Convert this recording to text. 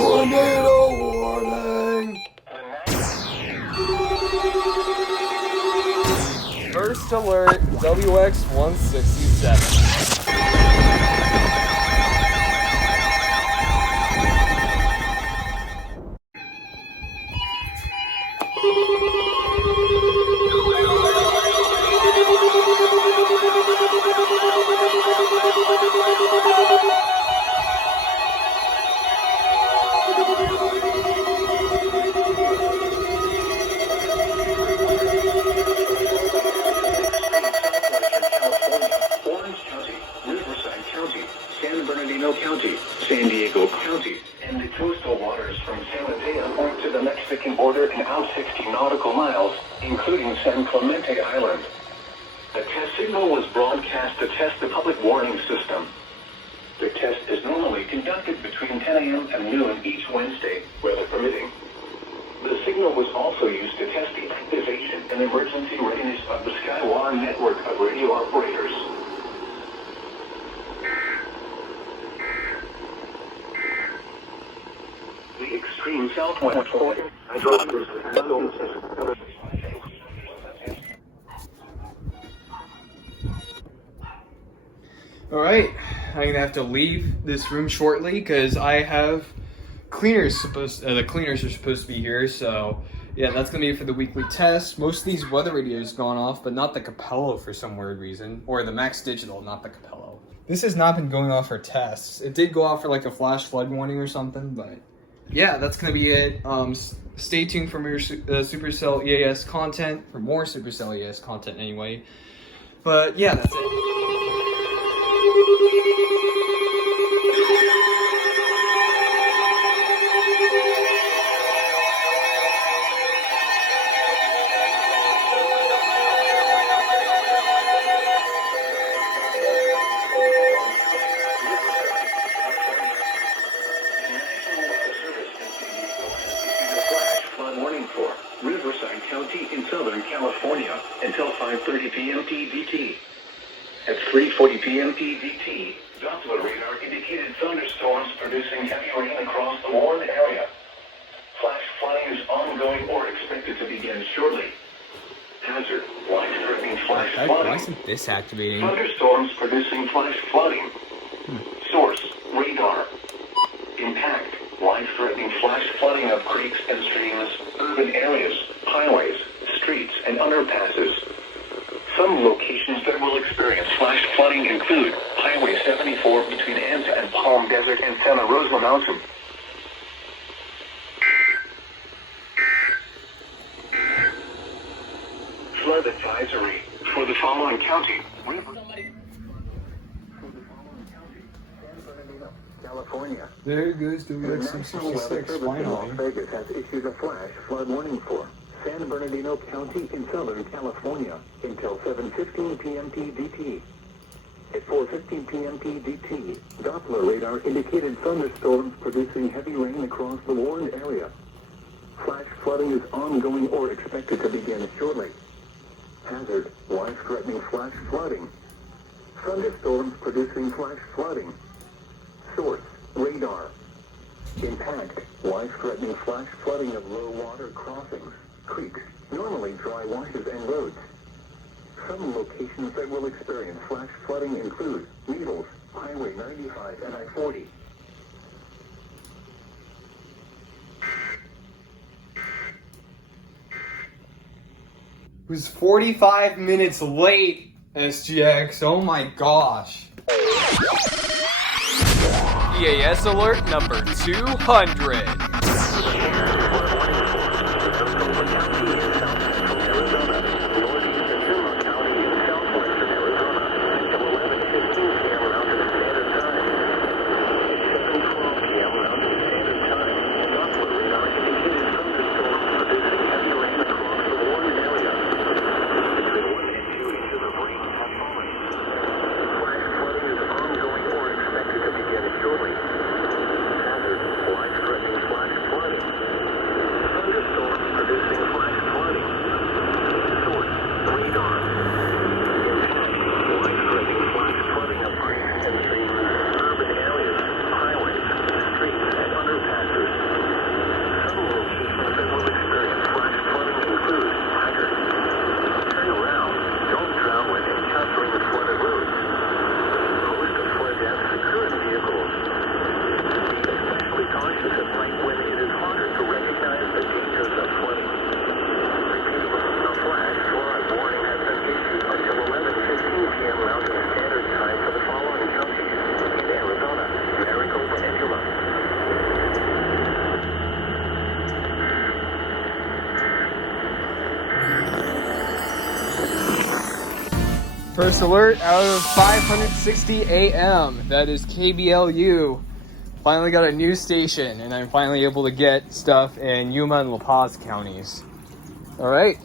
Tornado warning! First alert, WX-167. County, San Diego County, and the coastal waters from San Mateo point to the Mexican border and out 60 nautical miles, including San Clemente Island. A test signal was broadcast to test the public warning system. The test is normally conducted between 10 a.m. and noon each Wednesday, weather permitting. The signal was also used to test the activation and emergency readiness of the Skywire network of radio operators. The extreme southwest corner. Alright, I'm gonna have to leave this room shortly because I have cleaners the cleaners are supposed to be here, so yeah, that's gonna be for the weekly test. Most of these weather radios gone off, but not the Capello for some weird reason, or the Max Digital, not the Capello. This has not been going off for tests. It did go off for like a flash flood warning or something, but yeah, that's gonna be it. Stay tuned for more Supercell EAS content, for more Supercell EAS content anyway. But yeah, that's it. Riverside County in Southern California until 5:30 p.m. PDT. At 3:40 p.m. PDT, Doppler radar indicated thunderstorms producing heavy rain across the Warren area. Flash flooding is ongoing or expected to begin shortly. Hazard, life-threatening flash flooding. Why isn't this activating? Thunderstorms producing flash flooding. Source, radar. Impact, life-threatening flash flooding of creeks and streams, urban areas, highways, streets, and underpasses. Some locations that will experience flash flooding include Highway 74 between Anza and Palm Desert and Santa Rosa Mountain. Flood advisory for the following county. California. There goes the WX-66 finally. Las Vegas has issued a flash flood warning for San Bernardino County in Southern California until 7:15 p.m. PDT. At 4:15 p.m. PDT, Doppler radar indicated thunderstorms producing heavy rain across the Warren area. Flash flooding is ongoing or expected to begin shortly. Hazard, life-threatening flash flooding. Thunderstorms producing flash flooding. Source, radar. Impact, life-threatening flash flooding of low water crossings, creeks, normally dry washes and roads. Some locations that will experience flash flooding include Needles, Highway 95 and I-40. It was 45 minutes late, SGX. Oh my gosh. EAS alert number 200. First alert out of 560 AM. That is KBLU. Finally got a news station, and I'm finally able to get stuff in Yuma and La Paz counties. All right.